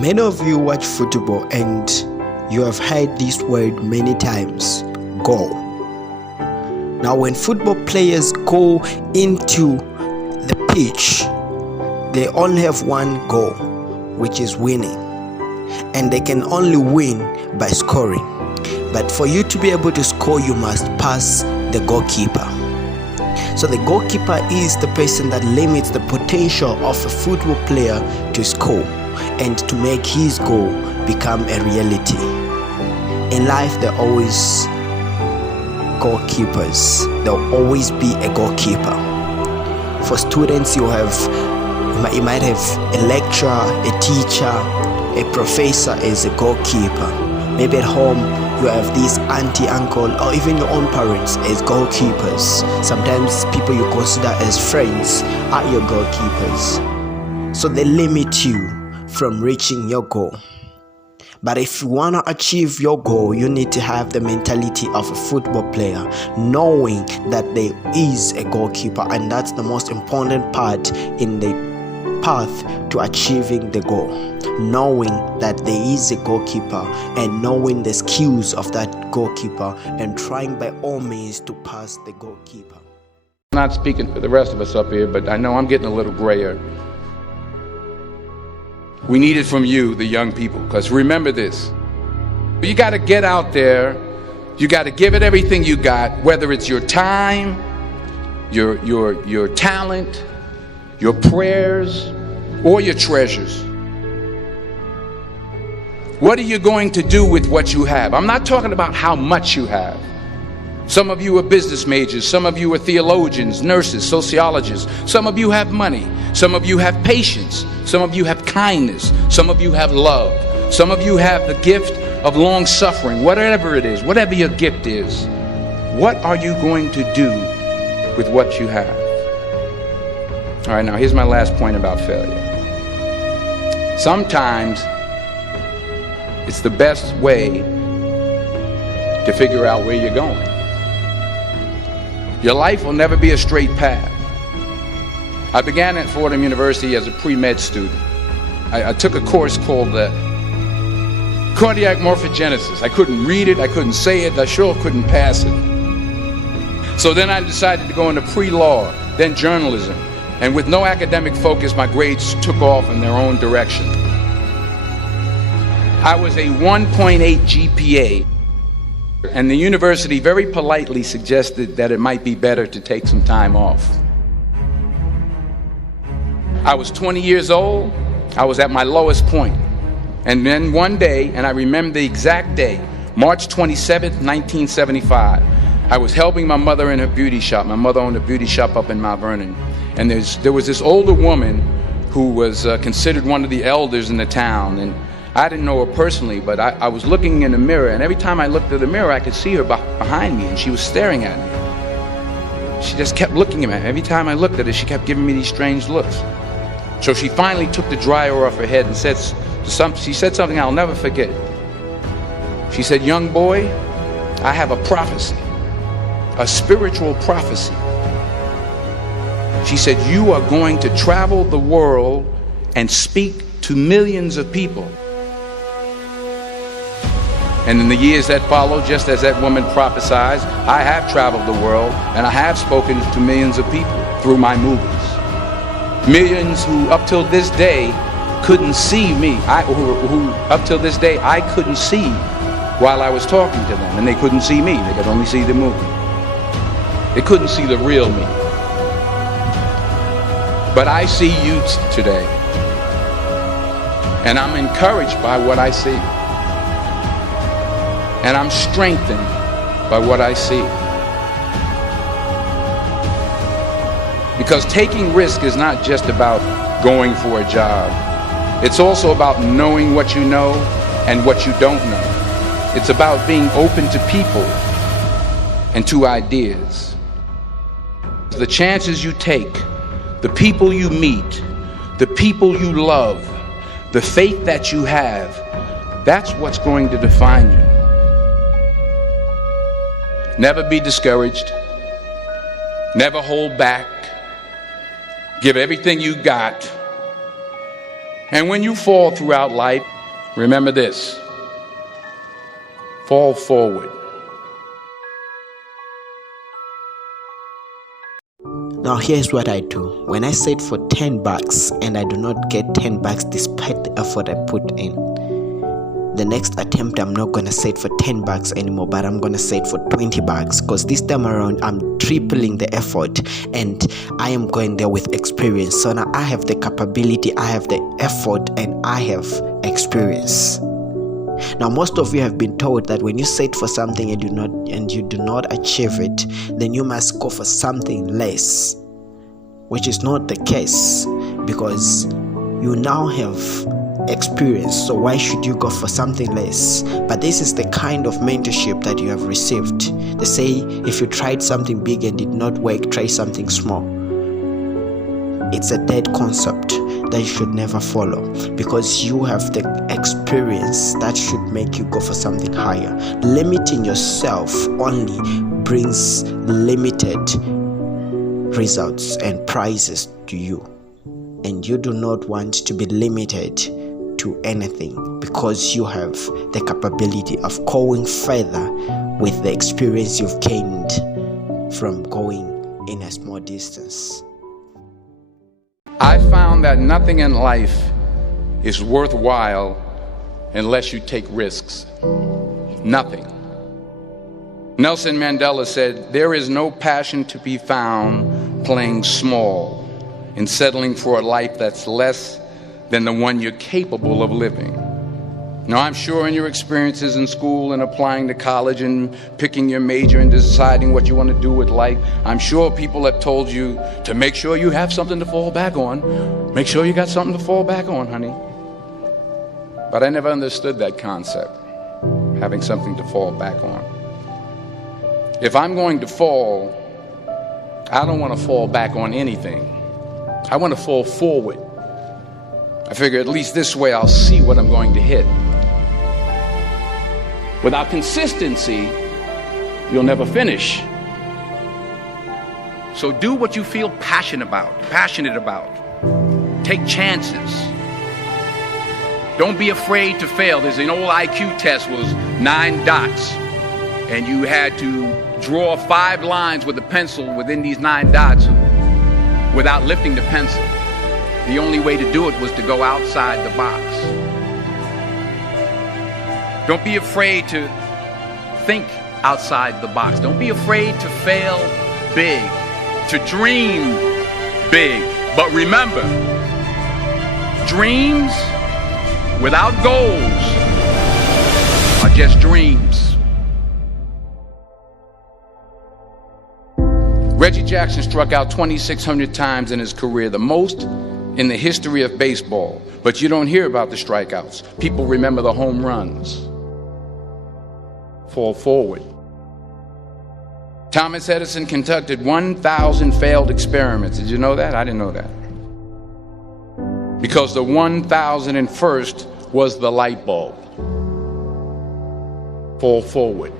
Many of you watch football and you have heard this word many times, goal. Now when football players go into the pitch, they only have one goal, which is winning. And they can only win by scoring. But for you to be able to score, you must pass the goalkeeper. So the goalkeeper is the person that limits the potential of a football player to score and to make his goal become a reality. In life, there are always goalkeepers. There will always be a goalkeeper. For students, you might have a lecturer, a teacher, a professor as a goalkeeper. Maybe at home you have this auntie, uncle, or even your own parents as goalkeepers. Sometimes people you consider as friends are your goalkeepers. So they limit you from reaching your goal. But if you want to achieve your goal, you need to have the mentality of a football player, knowing that there is a goalkeeper, and that's the most important part in the path to achieving the goal. Knowing that there is a goalkeeper and knowing the skills of that goalkeeper and trying by all means to pass the goalkeeper. I'm not speaking for the rest of us up here, but I know I'm getting a little grayer. We need it from you, the young people, because remember this. You got to get out there. You got to give it everything you got, whether it's your time, your talent, your prayers, or your treasures. What are you going to do with what you have? I'm not talking about how much you have. Some of you are business majors. Some of you are theologians, nurses, sociologists. Some of you have money. Some of you have patience. Some of you have kindness. Some of you have love. Some of you have the gift of long suffering. Whatever it is, whatever your gift is, what are you going to do with what you have? All right, now here's my last point about failure. Sometimes it's the best way to figure out where you're going. Your life will never be a straight path. I began at Fordham University as a pre-med student. I took a course called cardiac morphogenesis. I couldn't read it, I couldn't say it, I sure couldn't pass it. So then I decided to go into pre-law, then journalism. And with no academic focus, my grades took off in their own direction. I was a 1.8 GPA, and the university very politely suggested that it might be better to take some time off. I was 20 years old. I was at my lowest point. And then one day, and I remember the exact day, March 27th, 1975, I was helping my mother in her beauty shop. My mother owned a beauty shop up in Mount Vernon. And there was this older woman who was considered one of the elders in the town. And I didn't know her personally, but I was looking in the mirror, and every time I looked at the mirror, I could see her behind me, and she was staring at me. She just kept looking at me. Every time I looked at her, she kept giving me these strange looks. So she finally took the dryer off her head and she said something I'll never forget. She said, "Young boy, I have a prophecy, a spiritual prophecy." She said, "You are going to travel the world and speak to millions of people." And in the years that followed, just as that woman prophesied, I have traveled the world and I have spoken to millions of people through my movies. Millions who up till this day couldn't see me, who up till this day I couldn't see while I was talking to them, and they couldn't see me, they could only see the movie. They couldn't see the real me. But I see you today, and I'm encouraged by what I see. And I'm strengthened by what I see. Because taking risk is not just about going for a job. It's also about knowing what you know and what you don't know. It's about being open to people and to ideas. The chances you take, the people you meet, the people you love, the faith that you have, that's what's going to define you. Never be discouraged. Never hold back. Give everything you got. And when you fall throughout life, remember this: fall forward. Now here's what I do. When I set for $10 and I do not get $10 despite the effort I put in, the next attempt I'm not gonna set for $10 anymore, but I'm gonna set for $20, because this time around I'm tripling the effort and I am going there with experience. So now I have the capability, I have the effort, and I have experience. Now most of you have been told that when you set for something and you do not achieve it, then you must go for something less, which is not the case, because you now have experience. So why should you go for something less? But this is the kind of mentorship that you have received. They say if you tried something big and did not work, try something small. It's a dead concept that you should never follow, because you have the experience that should make you go for something higher. Limiting yourself only brings limited results and prizes to you, and you do not want to be limited to anything, because you have the capability of going further with the experience you've gained from going in a small distance. I found that nothing in life is worthwhile unless you take risks. Nothing. Nelson Mandela said, "There is no passion to be found playing small and settling for a life that's less than the one you're capable of living." Now, I'm sure in your experiences in school and applying to college and picking your major and deciding what you want to do with life, I'm sure people have told you to make sure you have something to fall back on. Make sure you got something to fall back on, honey. But I never understood that concept, having something to fall back on. If I'm going to fall, I don't want to fall back on anything. I want to fall forward. I figure at least this way I'll see what I'm going to hit. Without consistency, you'll never finish. So do what you feel passionate about. Take chances. Don't be afraid to fail. There's an old IQ test, was 9 dots, and you had to draw 5 lines with a pencil within these 9 dots without lifting the pencil. The only way to do it was to go outside the box. Don't be afraid to think outside the box. Don't be afraid to fail big, to dream big. But remember, dreams without goals are just dreams. Reggie Jackson struck out 2,600 times in his career, the most in the history of baseball. But you don't hear about the strikeouts. People remember the home runs. Fall forward. Thomas Edison conducted 1,000 failed experiments. Did you know that? I didn't know that. Because the 1,001st was the light bulb. Fall forward.